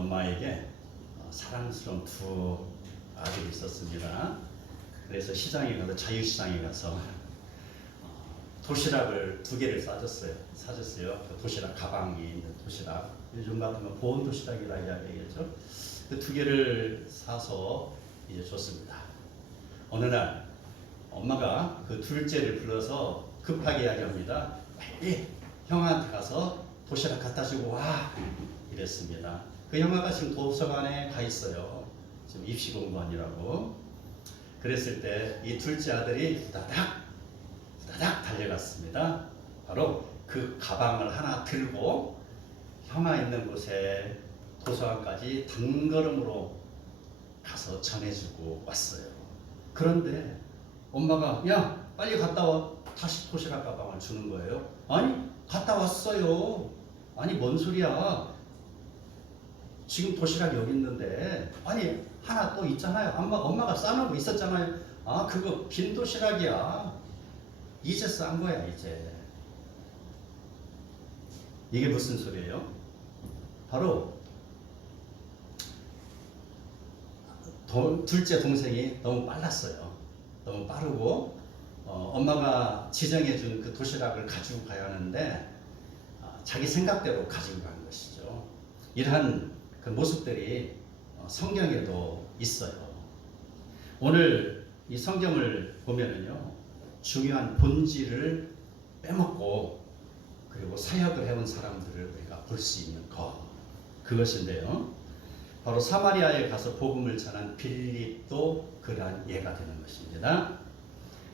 엄마에게 사랑스러운 두 아들이 있었습니다. 그래서 시장에 가서 자유시장에 가서 도시락을 2개를 사줬어요. 그 도시락 가방이 있는 도시락. 요즘 같으면 보온 도시락이라 이야기하겠죠. 그 2개를 사서 이제 줬습니다. 어느 날 엄마가 그 둘째를 불러서 급하게 이야기합니다. 빨리 형한테 가서 도시락 갖다 주고 와 이랬습니다. 그 형아가 지금 도서관에 가 있어요. 지금 입시 공부하느라고. 그랬을 때 이 둘째 아들이 후다닥 달려갔습니다. 바로 그 가방을 하나 들고 형아 있는 곳에 도서관까지 단걸음으로 가서 전해주고 왔어요. 그런데 엄마가 야 빨리 갔다 와. 다시 도시락 가방을 주는 거예요. 아니 갔다 왔어요. 아니 뭔 소리야. 지금 도시락 여기 있는데 아니 하나 또 있잖아요. 엄마가 싸놓고 있었잖아요. 아 그거 빈 도시락이야. 이제 싼 거야 이제. 이게 무슨 소리예요? 바로 둘째 동생이 너무 빨랐어요. 너무 빠르고 엄마가 지정해준 그 도시락을 가지고 가야 하는데 자기 생각대로 가지고 간 것이죠. 이러한 그 모습들이 성경에도 있어요. 오늘 이 성경을 보면은요, 중요한 본질을 빼먹고 그리고 사역을 해온 사람들을 우리가 볼 수 있는 그것인데요. 바로 사마리아에 가서 복음을 전한 빌립도 그러한 예가 되는 것입니다.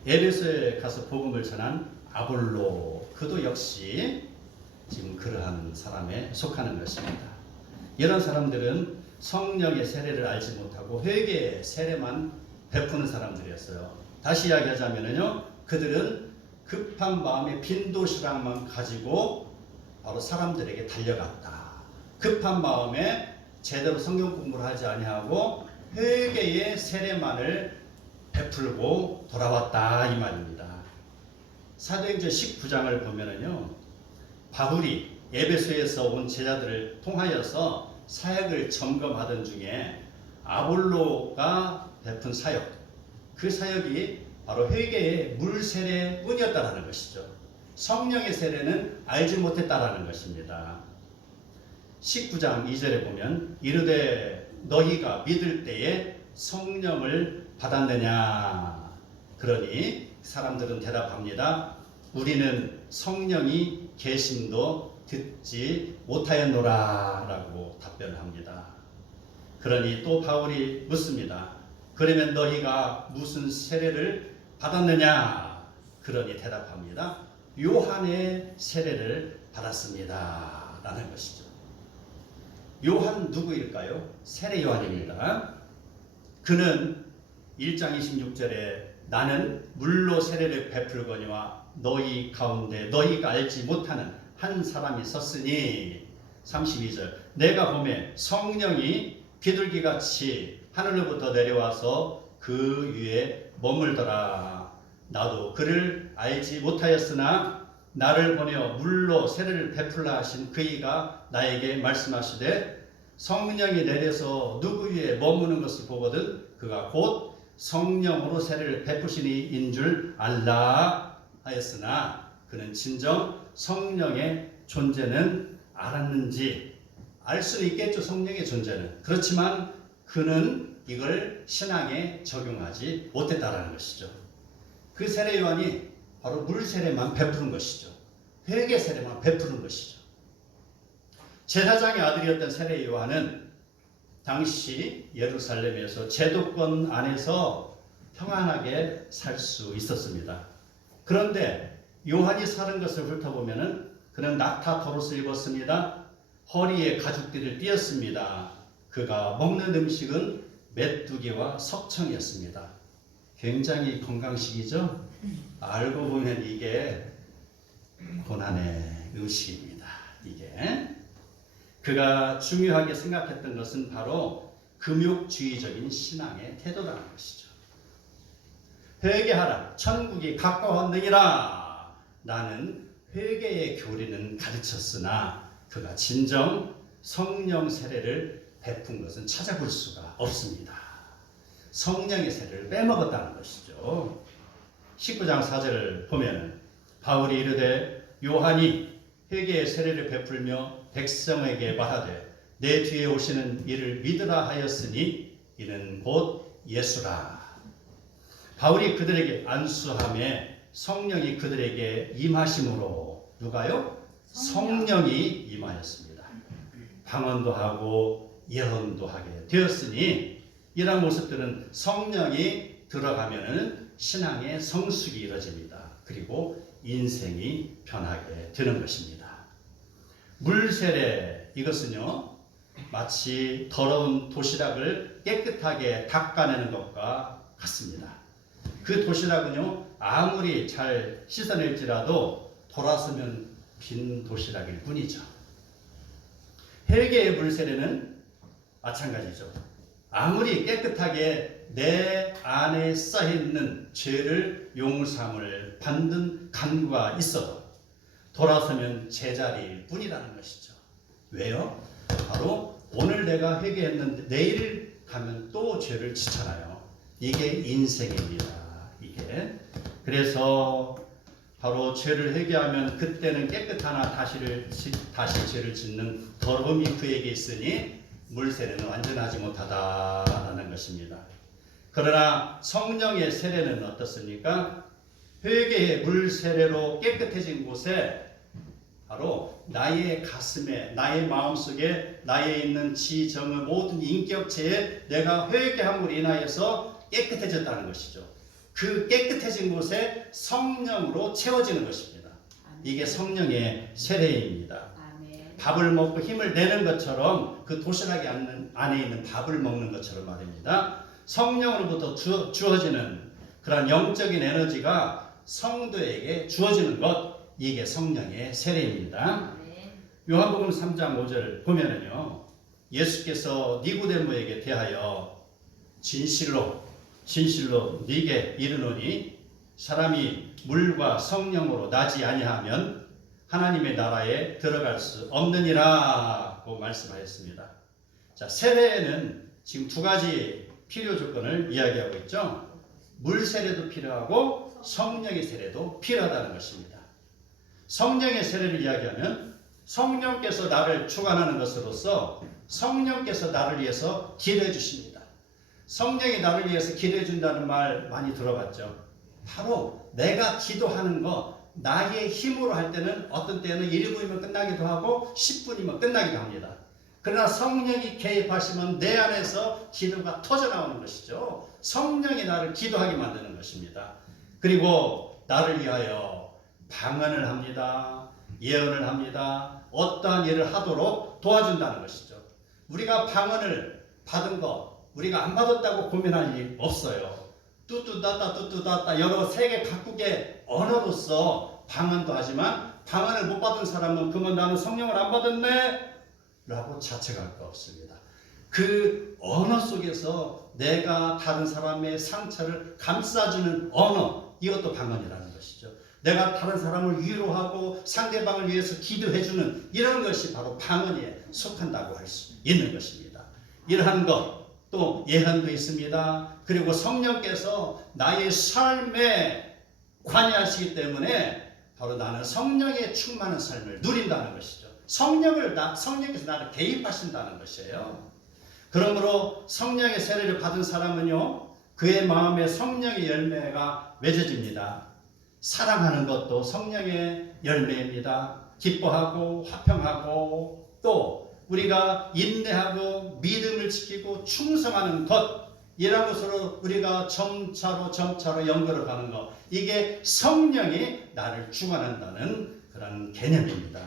에베소에 가서 복음을 전한 아볼로 그도 역시 지금 그러한 사람에 속하는 것입니다. 이런 사람들은 성령의 세례를 알지 못하고 회개의 세례만 베푸는 사람들이었어요. 다시 이야기하자면요, 그들은 급한 마음에 빈 도시락만 가지고 바로 사람들에게 달려갔다. 급한 마음에 제대로 성경 공부를 하지 아니하고 회개의 세례만을 베풀고 돌아왔다 이 말입니다. 사도행전 19장을 보면은요, 바울이 에베소에서 온 제자들을 통하여서 사역을 점검하던 중에 아볼로가 베푼 사역, 그 사역이 바로 회개의 물 세례뿐이었다라는 것이죠. 성령의 세례는 알지 못했다라는 것입니다. 19장 2절에 보면 이르되 너희가 믿을 때에 성령을 받았느냐. 그러니 사람들은 대답합니다. 우리는 성령이 계심도 듣지 못하였노라 라고 답변합니다. 그러니 또 바울이 묻습니다. 그러면 너희가 무슨 세례를 받았느냐? 그러니 대답합니다. 요한의 세례를 받았습니다 라는 것이죠. 요한 누구일까요? 세례 요한입니다. 그는 1장 26절에 나는 물로 세례를 베풀거니와 너희 가운데 너희가 알지 못하는 한 사람이 섰으니 32절 내가 보매 성령이 비둘기같이 하늘로부터 내려와서 그 위에 머물더라. 나도 그를 알지 못하였으나 나를 보내어 물로 세례를 베풀라 하신 그이가 나에게 말씀하시되 성령이 내려서 누구 위에 머무는 것을 보거든 그가 곧 성령으로 세례를 베푸시니인 줄 알라 하였으나 그는 진정 성령의 존재는 알았는지 알 수는 있겠죠. 성령의 존재는. 그렇지만 그는 이걸 신앙에 적용하지 못했다라는 것이죠. 그 세례 요한이 바로 물 세례만 베푸는 것이죠. 회개 세례만 베푸는 것이죠. 제사장의 아들이었던 세례 요한은 당시 예루살렘에서 제도권 안에서 평안하게 살 수 있었습니다. 그런데 요한이 사는 것을 훑어보면은 그는 낙타 겉옷을 입었습니다. 허리에 가죽띠를 띠었습니다. 그가 먹는 음식은 메뚜기와 석청이었습니다. 굉장히 건강식이죠? 알고 보면 이게 고난의 음식입니다. 이게 그가 중요하게 생각했던 것은 바로 금욕주의적인 신앙의 태도라는 것이죠. 회개하라 천국이 가까웠느니라. 나는 회개의 교리는 가르쳤으나 그가 진정 성령 세례를 베푼 것은 찾아볼 수가 없습니다. 성령의 세례를 빼먹었다는 것이죠. 19장 4절을 보면 바울이 이르되 요한이 회개의 세례를 베풀며 백성에게 말하되 내 뒤에 오시는 이를 믿으라 하였으니 이는 곧 예수라. 바울이 그들에게 안수함에 성령이 그들에게 임하심으로 누가요? 성령이 임하였습니다. 방언도 하고 예언도 하게 되었으니 이러한 모습들은 성령이 들어가면은 신앙의 성숙이 이루어집니다. 그리고 인생이 변하게 되는 것입니다. 물세례 이것은요 마치 더러운 도시락을 깨끗하게 닦아내는 것과 같습니다. 그 도시락은요 아무리 잘 씻어낼지라도 돌아서면 빈 도시락일 뿐이죠. 회개의 물세례는 마찬가지죠. 아무리 깨끗하게 내 안에 쌓여있는 죄를 용서함을 받는 간구가 있어도 돌아서면 제자리일 뿐이라는 것이죠. 왜요? 바로 오늘 내가 회개했는데 내일 가면 또 죄를 지잖아요. 이게 인생입니다. 이게. 그래서 바로 죄를 회개하면 그때는 깨끗하나 다시 죄를 짓는 더러움이 그에게 있으니 물세례는 완전하지 못하다라는 것입니다. 그러나 성령의 세례는 어떻습니까? 회개의 물세례로 깨끗해진 곳에 바로 나의 가슴에 나의 마음속에 나에 있는 지정의 모든 인격체에 내가 회개함으로 인하여서 깨끗해졌다는 것이죠. 그 깨끗해진 곳에 성령으로 채워지는 것입니다. 이게 성령의 세례입니다. 밥을 먹고 힘을 내는 것처럼 그 도시락이 안에 있는 밥을 먹는 것처럼 말입니다. 성령으로부터 주어지는 그런 영적인 에너지가 성도에게 주어지는 것, 이게 성령의 세례입니다. 요한복음 3장 5절 보면은요, 예수께서 니고데모에게 대하여 진실로 네게 이르노니 사람이 물과 성령으로 나지 아니하면 하나님의 나라에 들어갈 수 없느니라고 말씀하였습니다. 자, 세례에는 지금 두 가지 필요 조건을 이야기하고 있죠. 물 세례도 필요하고 성령의 세례도 필요하다는 것입니다. 성령의 세례를 이야기하면 성령께서 나를 주관하는 것으로서 성령께서 나를 위해서 기도해 주십니다. 성령이 나를 위해서 기도해 준다는 말 많이 들어봤죠. 바로 내가 기도하는 거 나의 힘으로 할 때는 어떤 때는 1분이면 끝나기도 하고 10분이면 끝나기도 합니다. 그러나 성령이 개입하시면 내 안에서 기도가 터져나오는 것이죠. 성령이 나를 기도하게 만드는 것입니다. 그리고 나를 위하여 방언을 합니다. 예언을 합니다. 어떠한 일을 하도록 도와준다는 것이죠. 우리가 방언을 받은 거 우리가 안 받았다고 고민할 일 없어요. 뚜뚜따따 여러 세계 각국의 언어로서 방언도 하지만 방언을 못 받은 사람은 그러면 나는 성령을 안 받았네? 라고 자책할 거 없습니다. 그 언어 속에서 내가 다른 사람의 상처를 감싸주는 언어, 이것도 방언이라는 것이죠. 내가 다른 사람을 위로하고 상대방을 위해서 기도해주는 이런 것이 바로 방언에 속한다고 할 수 있는 것입니다. 이러한 것, 또 예언도 있습니다. 그리고 성령께서 나의 삶에 관여하시기 때문에 바로 나는 성령의 충만한 삶을 누린다는 것이죠. 성령께서 나를 개입하신다는 것이에요. 그러므로 성령의 세례를 받은 사람은요, 그의 마음에 성령의 열매가 맺어집니다. 사랑하는 것도 성령의 열매입니다. 기뻐하고 화평하고 또 우리가 인내하고 믿음을 지키고 충성하는 것, 이런 것으로 우리가 점차로 연결을 가는 것, 이게 성령이 나를 주관한다는 그런 개념입니다.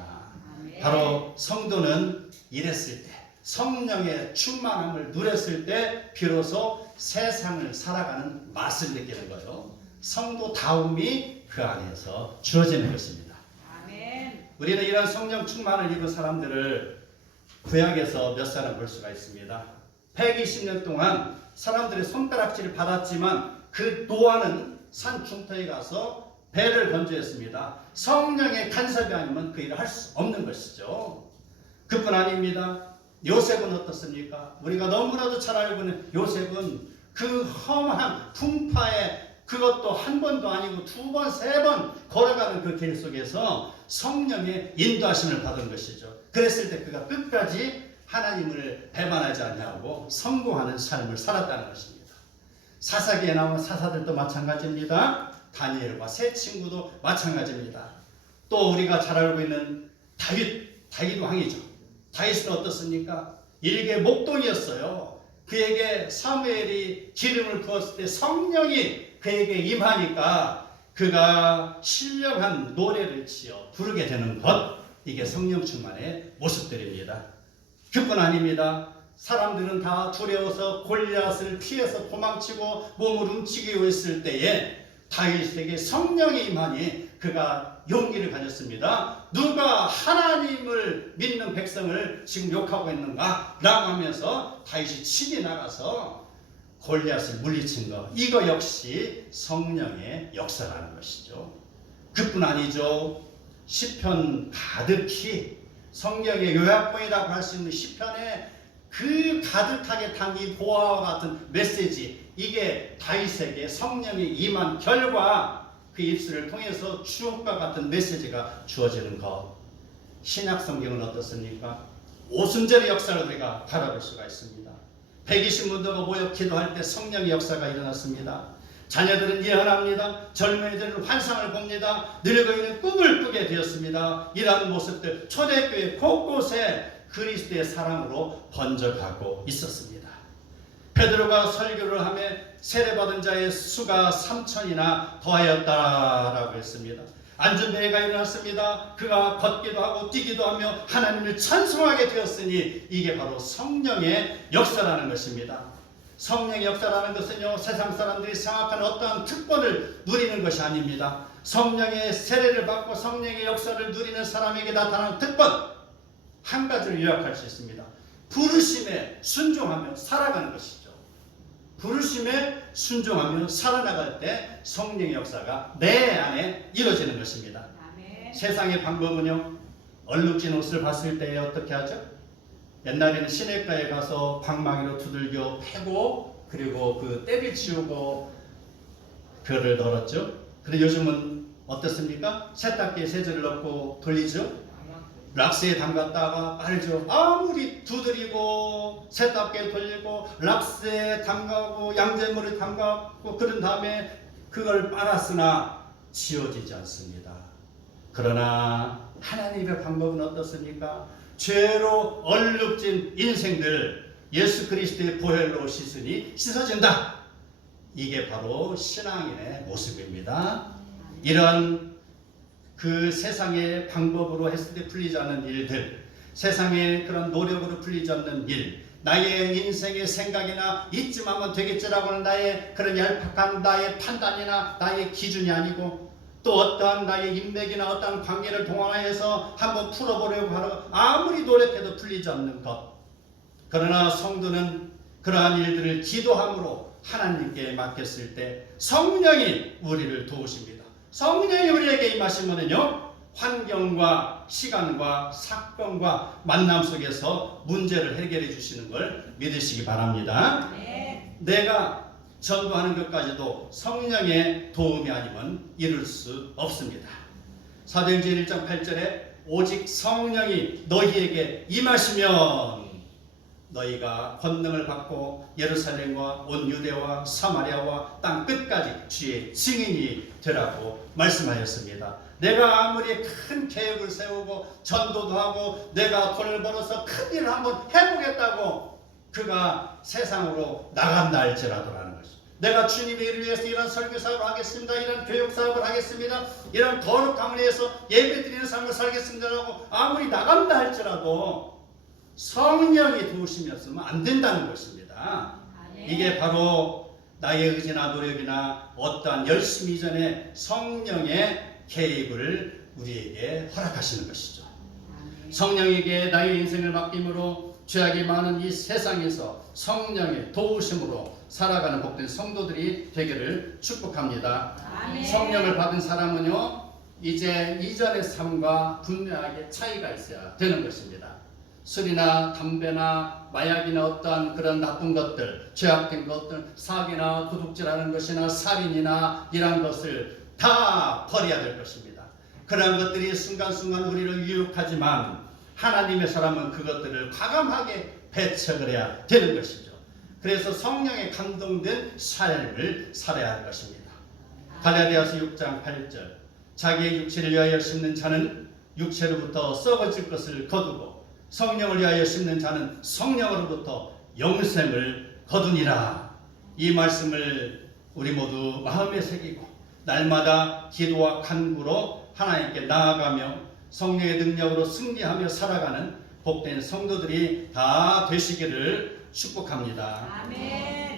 바로 성도는 이랬을 때, 성령의 충만함을 누렸을 때 비로소 세상을 살아가는 맛을 느끼는 거예요. 성도다움이 그 안에서 주어지는 것입니다. 아멘. 우리는 이런 성령 충만을 입은 사람들을 구약에서 몇 사람 볼 수가 있습니다. 120년 동안 사람들의 손가락질을 받았지만 그 노아는 산 중터에 가서 배를 건조했습니다. 성령의 간섭이 아니면 그 일을 할 수 없는 것이죠. 그뿐 아닙니다. 요셉은 어떻습니까? 우리가 너무나도 잘 알고 있는 요셉은 그 험한 풍파에 그것도 한 번도 아니고 두 번, 세 번 걸어가는 그 길 속에서 성령의 인도하심을 받은 것이죠. 그랬을 때 그가 끝까지 하나님을 배반하지 아니하고 성공하는 삶을 살았다는 것입니다. 사사기에 나오는 사사들도 마찬가지입니다. 다니엘과 세 친구도 마찬가지입니다. 또 우리가 잘 알고 있는 다윗 왕이죠. 다윗은 어떻습니까? 일개 목동이었어요. 그에게 사무엘이 기름을 부었을 때 성령이 그에게 임하니까 그가 신령한 노래를 지어 부르게 되는 것, 이게 성령 충만의 모습들입니다. 그뿐 아닙니다. 사람들은 다 두려워서 골리앗을 피해서 도망치고 몸을 움직이고 있을 때에 다윗에게 성령이 임하니 그가 용기를 가졌습니다. 누가 하나님을 믿는 백성을 지금 욕하고 있는가? 라고 하면서 다윗이 친히 나가서 골리앗을 물리친 것, 이거 역시 성령의 역사라는 것이죠. 그뿐 아니죠. 시편 가득히 성경의 요약본이라고 할 수 있는 시편에 그 가득하게 담긴 보화와 같은 메시지, 이게 다윗에게 성령이 임한 결과 그 입술을 통해서 주옥과 같은 메시지가 주어지는 것. 신약 성경은 어떻습니까? 오순절의 역사를 우리가 바라볼 수가 있습니다. 120문도가 모여 기도할 때 성령의 역사가 일어났습니다. 자녀들은 예언합니다. 젊은이들은 환상을 봅니다. 늙은이는 꿈을 꾸게 되었습니다. 이러한 모습들 초대교회 곳곳에 그리스도의 사랑으로 번져가고 있었습니다. 베드로가 설교를 하며 세례받은 자의 수가 3,000이나 더하였다라고 했습니다. 안전대회가 일어났습니다. 그가 걷기도 하고 뛰기도 하며 하나님을 찬송하게 되었으니 이게 바로 성령의 역사라는 것입니다. 성령의 역사라는 것은요, 세상 사람들이 생각하는 어떠한 특권을 누리는 것이 아닙니다. 성령의 세례를 받고 성령의 역사를 누리는 사람에게 나타나는 특권, 한 가지를 요약할 수 있습니다. 부르심에 순종하며 살아가는 것이죠. 부르심에 순종하며 살아나갈 때 성령의 역사가 내 안에 이루어지는 것입니다. 아멘. 세상의 방법은요, 얼룩진 옷을 봤을 때 어떻게 하죠? 옛날에는 시내가에 가서 방망이로 두들겨 패고 그리고 그 때를 치우고 그를 널었죠. 그런데 요즘은 어떻습니까? 세탁기에 세제를 넣고 돌리죠. 락스에 담갔다가 빨죠. 아무리 두드리고 세탁기에 돌리고 락스에 담가고 양잿물에 담가고 그런 다음에 그걸 빨았으나 지워지지 않습니다. 그러나 하나님의 방법은 어떻습니까? 죄로 얼룩진 인생들 예수 그리스도의 보혈로 씻으니 씻어진다. 이게 바로 신앙인의 모습입니다. 이런 그 세상의 방법으로 했을 때 풀리지 않는 일들, 세상의 그런 노력으로 풀리지 않는 일, 나의 인생의 생각이나 이쯤 하면 되겠지라고 하는 나의 그런 얄팍한 나의 판단이나 나의 기준이 아니고 또 어떠한 나의 인맥이나 어떠한 관계를 동원하여서 한번 풀어보려고 하러 아무리 노력해도 풀리지 않는 것. 그러나 성도는 그러한 일들을 기도함으로 하나님께 맡겼을 때 성령이 우리를 도우십니다. 성령이 우리에게 임하시면은요, 환경과 시간과 사건과 만남 속에서 문제를 해결해 주시는 걸 믿으시기 바랍니다. 네. 내가 전도하는 것까지도 성령의 도움이 아니면 이룰 수 없습니다. 사도행전 1장 8절에 오직 성령이 너희에게 임하시면 너희가 권능을 받고 예루살렘과 온 유대와 사마리아와 땅 끝까지 주의 증인이 되라고 말씀하였습니다. 내가 아무리 큰 계획을 세우고 전도도 하고 내가 돈을 벌어서 큰 일을 한번 해보겠다고 그가 세상으로 나간다 할지라도라는 것입니다. 내가 주님의 일을 위해서 이런 설교사업을 하겠습니다. 이런 교육사업을 하겠습니다. 이런 거룩함을 위해서 예배드리는 삶을 살겠습니다라고 아무리 나간다 할지라도 성령이 도우심이었으면 안 된다는 것입니다. 이게 바로 나의 의지나 노력이나 어떠한 열심 이전에 성령의 개입을 우리에게 허락하시는 것이죠. 성령에게 나의 인생을 맡김으로 죄악이 많은 이 세상에서 성령의 도우심으로 살아가는 복된 성도들이 되기를 축복합니다. 성령을 받은 사람은요, 이제 이전의 삶과 분명하게 차이가 있어야 되는 것입니다. 술이나 담배나 마약이나 어떠한 그런 나쁜 것들, 죄악된 것들, 사기나 도둑질하는 것이나 살인이나 이런 것을 다 버려야 될 것입니다. 그런 것들이 순간순간 우리를 유혹하지만 하나님의 사람은 그것들을 과감하게 배척을 해야 되는 것이죠. 그래서 성령에 감동된 삶을 살아야 할 것입니다. 갈라디아서 6장 8절, 자기의 육체를 위하여 심는 자는 육체로부터 썩어질 것을 거두고 성령을 위하여 심는 자는 성령으로부터 영생을 거두니라. 이 말씀을 우리 모두 마음에 새기고 날마다 기도와 간구로 하나님께 나아가며 성령의 능력으로 승리하며 살아가는 복된 성도들이 다 되시기를 축복합니다. 아멘.